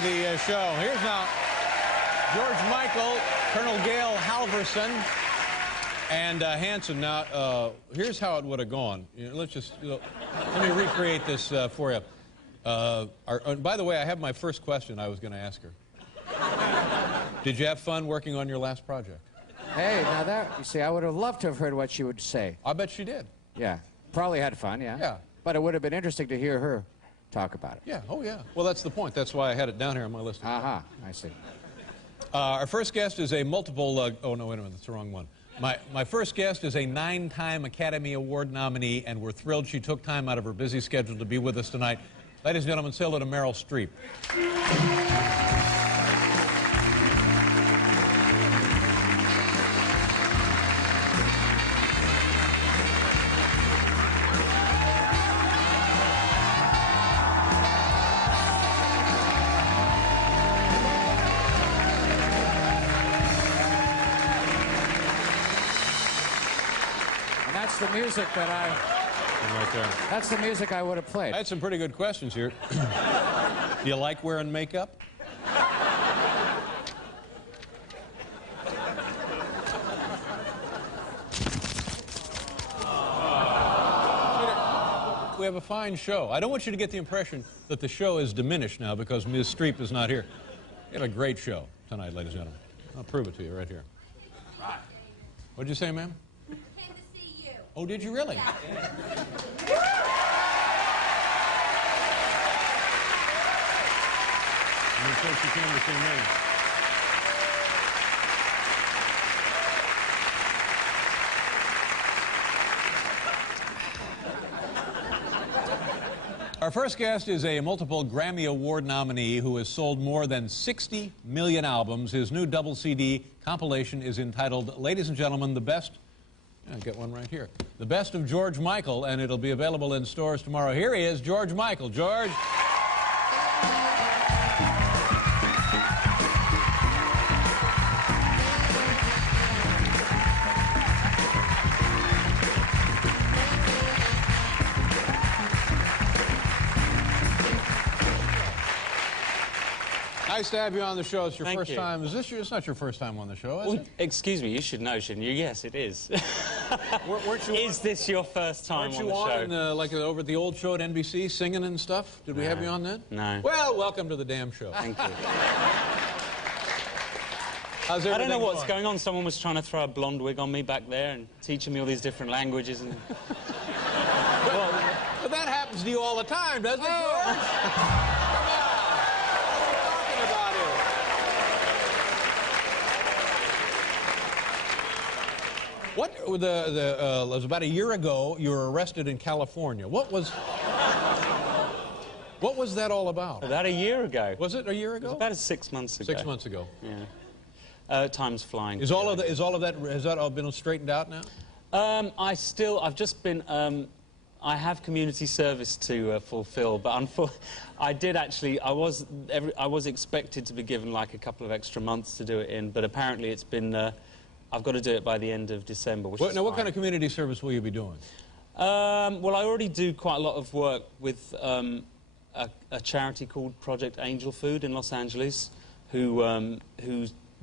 to the show. Here's now George Michael, Colonel Gail Halvorson, and Hanson. Now, here's how it would have gone. Let's just let me recreate this for you. By the way, I have my first question I was going to ask her. Did you have fun working on your last project? Hey, now that, you see, I would have loved to have heard what she would say. I bet she did. Yeah. Probably had fun, yeah. Yeah. But it would have been interesting to hear her talk about it. Yeah, oh yeah. Well, that's the point. That's why I had it down here on my list. Aha, I see. Our first guest is a multiple, oh no, wait a minute, that's the wrong one. My first guest is a 9-time Academy Award nominee, and we're thrilled she took time out of her busy schedule to be with us tonight. Ladies and gentlemen, say hello to Meryl Streep. That's the music that Right there. That's the music I would have played. I had some pretty good questions here. Do you like wearing makeup? We have a fine show. I don't want you to get the impression that the show is diminished now because Ms. Streep is not here. We have a great show tonight, ladies and gentlemen. I'll prove it to you right here. What'd you say, ma'am? Oh, did you really? Yeah. You said she came to see me. Our first guest is a multiple Grammy Award nominee who has sold more than 60 million albums. His new double CD compilation is entitled, ladies and gentlemen, The Best... I'll get one right here. The Best of George Michael, and it'll be available in stores tomorrow. Here he is, George Michael. George. Nice to have you on the show. It's your first time. Is this it's not your first time on the show, is it? Excuse me, you should know, shouldn't you? Yes, it is. Weren't you is this your first time on the show? Weren't you on, like, over at the old show at NBC, singing and stuff? Did we have you on then? No. Well, welcome to the damn show. Thank you. How's I don't know what's going on. Someone was trying to throw a blonde wig on me back there and teaching me all these different languages. And... But that happens to you all the time, doesn't it, George? What it was about a year ago, you were arrested in California. What was that all about? About a year ago. Was it a year ago? It was about 6 months ago. 6 months ago. Yeah. Time's flying. Has that all been straightened out now? I've just been, I have community service to fulfill, but I was expected to be given like a couple of extra months to do it in, but apparently it's been, I've got to do it by the end of December, which is Now, what kind of community service will you be doing? Well, I already do quite a lot of work with a charity called Project Angel Food in Los Angeles, who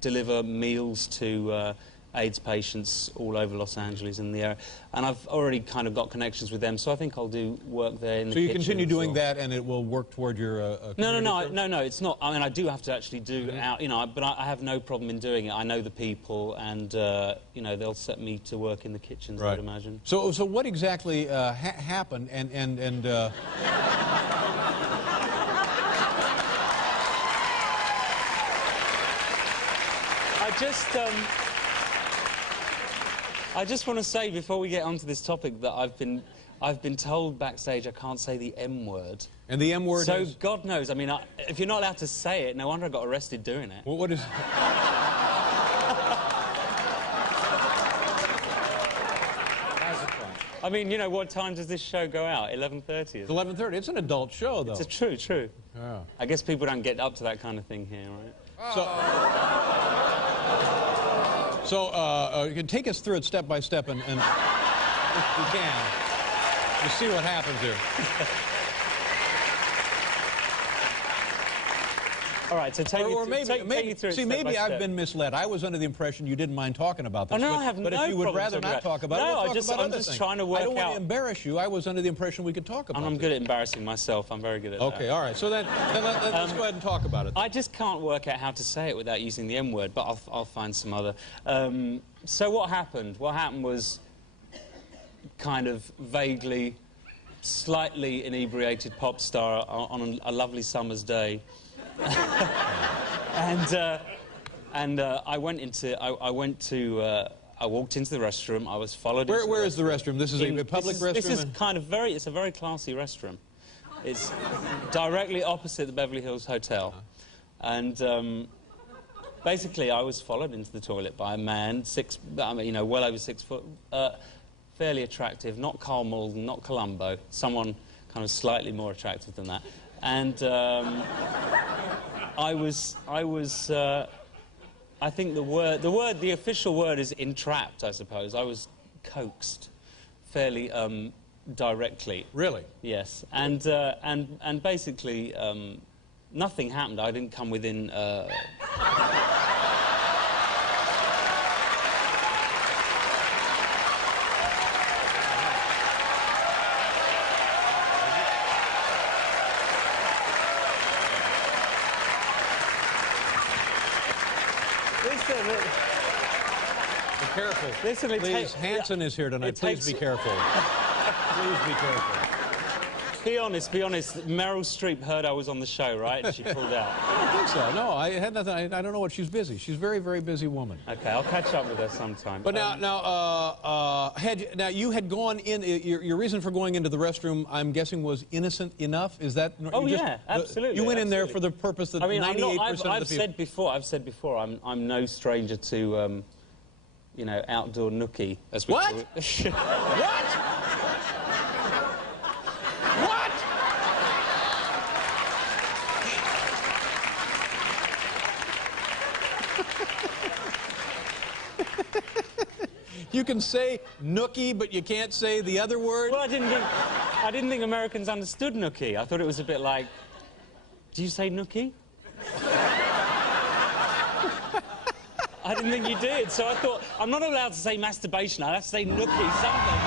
deliver meals to AIDS patients all over Los Angeles in the area. And I've already kind of got connections with them, so I think I'll do work there in the kitchen. So you continue doing that, and it will work toward your No, it's not. I mean, I do have to actually do out, you know, but I have no problem in doing it. I know the people, and you know, they'll set me to work in the kitchens, right. I'd imagine. So what exactly happened, and I just want to say, before we get onto this topic, that I've been told backstage I can't say the M word. And the M word is? So God knows. I mean, if you're not allowed to say it, no wonder I got arrested doing it. Well, what is? I mean, you know, what time does this show go out? 11:30. It's 11:30. It's an adult show, though. It's true. Yeah. I guess people don't get up to that kind of thing here, right? So you can take us through it step by step, and if you can, you see what happens here. All right, so take Or you maybe, take you through it see, step by maybe I've step. been misled. I was under the impression you didn't mind talking about this. Oh, no, I have but no if you would problem rather talking not about it. talk about it, No, we'll talk I'm about just other trying to things. work I don't want out- to embarrass you. I was under the impression we could talk about And I'm this. good at embarrassing myself. I'm very good at that. Okay, all right. So then let's go ahead and talk about it. I just can't work out how to say it without using the M word, but I'll find some other. So what happened? What happened was kind of vaguely, slightly inebriated pop star on a lovely summer's day. and I walked into the restroom. I was followed. Where is the restroom? This is a public restroom? This is kind of it's a very classy restroom. It's directly opposite the Beverly Hills Hotel. And basically, I was followed into the toilet by a man, well over 6 foot, fairly attractive, not Karl Malden, not Columbo, someone kind of slightly more attractive than that. And I think the official word is entrapped, I suppose. I was coaxed fairly directly. Really? Yes. And basically, nothing happened. I didn't come within... Be careful. Listen, Please, Hanson is here tonight. Please be careful. Please be careful. Be honest. Meryl Streep heard I was on the show, right? And she pulled out. I don't think so. No, I had nothing. I don't know what she's busy. She's a very, very busy woman. Okay, I'll catch up with her sometime. But now you had gone in. Your reason for going into the restroom, I'm guessing, was innocent enough. Is that? Oh yeah, absolutely. You went in there for the purpose that 98% of the people. I've said before. I'm no stranger to, outdoor nookie, as we What? call it. What? What? You can say nookie, but you can't say the other word? Well, I didn't think Americans understood nookie. I thought it was a bit like, do you say nookie? I didn't think you did, so I thought, I'm not allowed to say masturbation, I have to say nookie, something.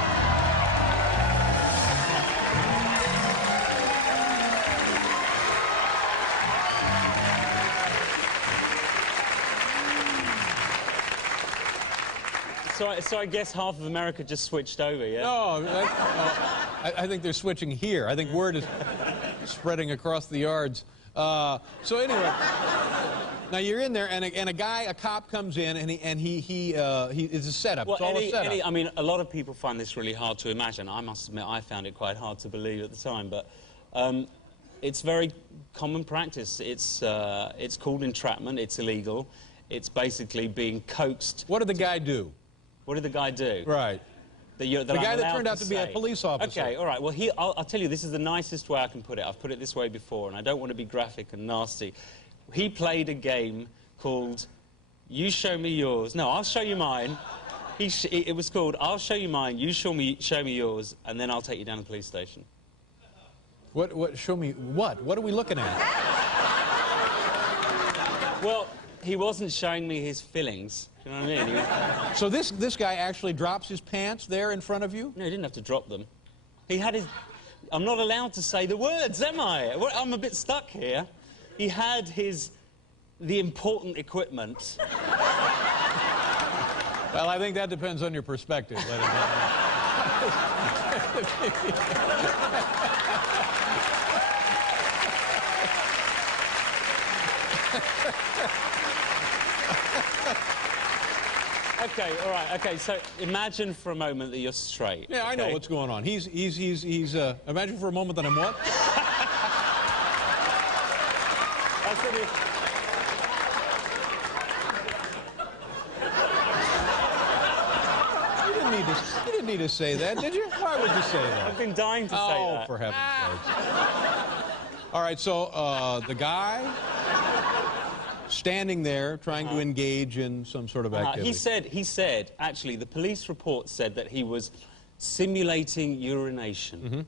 So I guess half of America just switched over, yeah? No, I think they're switching here. I think word is spreading across the yards. So anyway, now you're in there, and a cop comes in, and he it's a setup. Well, it's all a setup. I mean, a lot of people find this really hard to imagine. I must admit, I found it quite hard to believe at the time, but it's very common practice. It's called entrapment. It's illegal. It's basically being coaxed. What did the guy do? What did the guy do? Right. The guy that turned out to be a police officer. Okay, all right. Well, I'll tell you, this is the nicest way I can put it. I've put it this way before, and I don't want to be graphic and nasty. He played a game called You Show Me Yours. No, I'll show you mine. It was called I'll Show You Mine, You Show Me Yours, and then I'll take you down to the police station. What? Show me what? What are we looking at? Well, he wasn't showing me his fillings. You know what I mean? So this guy actually drops his pants there in front of you? No, he didn't have to drop them. He had his... I'm not allowed to say the words, am I? I'm a bit stuck here. He had the important equipment. Well, I think that depends on your perspective. Okay, all right, okay, so imagine for a moment that you're straight. Yeah, I know what's going on. He's imagine for a moment that I'm what? You didn't need to say that, did you? Why would you say that? I've been dying to say that. Oh, for heaven's sakes. All right, so the guy standing there trying to engage in some sort of activity. He said, actually, the police report said that he was simulating urination.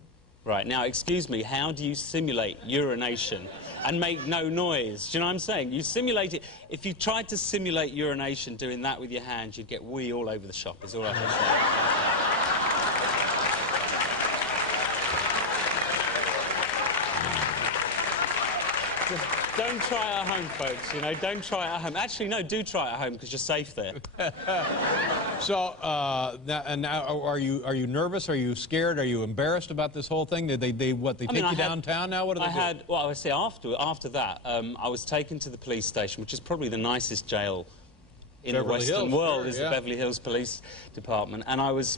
Right, now, excuse me, how do you simulate urination and make no noise? Do you know what I'm saying? You simulate it. If you tried to simulate urination doing that with your hands, you'd get wee all over the shop, is all I can say. Don't try it at home, folks, you know, don't try it at home. Actually, no, do try it at home, because you're safe there. So, now are you nervous? Are you scared? Are you embarrassed about this whole thing? Did they take you downtown now? What do they do? Well, I would say after that, I was taken to the police station, which is probably the nicest jail in the Western world, is the Beverly Hills Police Department. And I was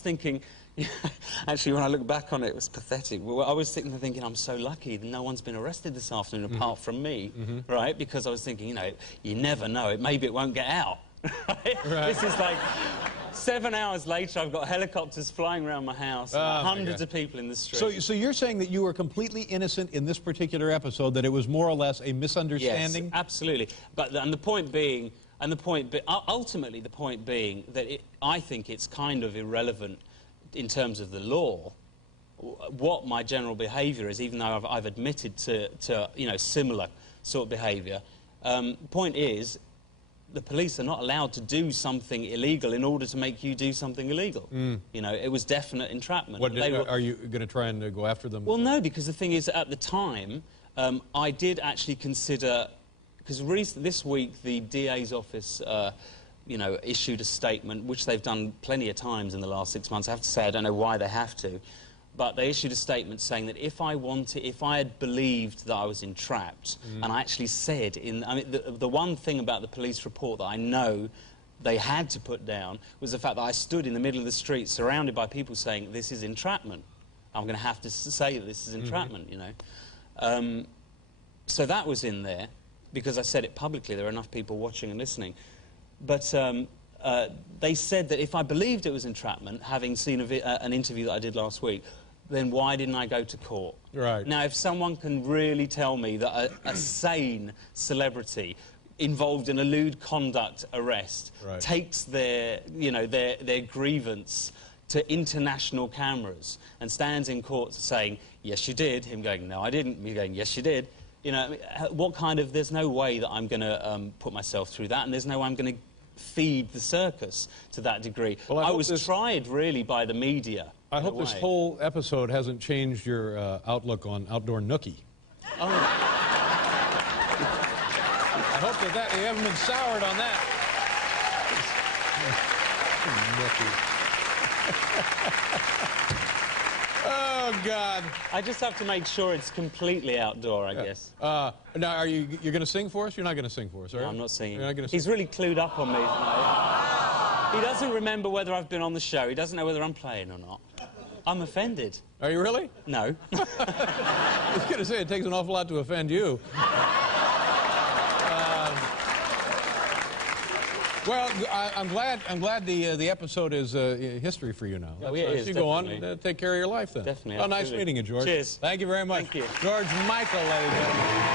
thinking... Actually, when I look back on it, it was pathetic. I was thinking, I'm so lucky that no one's been arrested this afternoon apart from me, right? Because I was thinking, you know, you never know. Maybe it won't get out, right? This is like 7 hours later, I've got helicopters flying around my house, and hundreds of people in the street. So you're saying that you were completely innocent in this particular episode, that it was more or less a misunderstanding? Yes, absolutely. Ultimately, the point being that I think it's kind of irrelevant in terms of the law, what my general behaviour is, even though I've admitted to you know, similar sort of behaviour. Point is, the police are not allowed to do something illegal in order to make you do something illegal. You know, it was definite entrapment. Are you going to try and go after them? Well, no, because the thing is, at the time, I did actually consider, because this week the DA's office you know, issued a statement, which they've done plenty of times in the last 6 months. I have to say, I don't know why they have to, but they issued a statement saying that if I had believed that I was entrapped, and I actually said I mean, the one thing about the police report that I know they had to put down was the fact that I stood in the middle of the street surrounded by people saying, this is entrapment. I'm going to have to say that this is entrapment, you know. So that was in there, because I said it publicly. There were enough people watching and listening. But they said that if I believed it was entrapment, having seen an interview that I did last week, then why didn't I go to court? Right. Now, if someone can really tell me that a sane celebrity involved in a lewd conduct arrest takes their grievance to international cameras and stands in court saying, yes, you did, him going, no, I didn't, me going, yes, you did, you know, what kind of... There's no way that I'm going to put myself through that, and there's no way I'm going to feed the circus to that degree. Well, I was tried, really, by the media. I hope this whole episode hasn't changed your outlook on outdoor nookie. Oh. I hope that you haven't been soured on that. Nookie. Oh, God. I just have to make sure it's completely outdoor, I guess. Now, you're going to sing for us? You're not going to sing for us, are you? No, I'm not singing. You're not gonna sing. He's really clued up on me tonight. He doesn't remember whether I've been on the show. He doesn't know whether I'm playing or not. I'm offended. Are you really? No. I was going to say, it takes an awful lot to offend you. Well, I'm glad the episode is history for you now. Oh, yeah, it is, you go on, take care of your life then. Definitely. Oh, nice meeting you, George. Cheers. Thank you very much. Thank you. George Michael, ladies and gentlemen.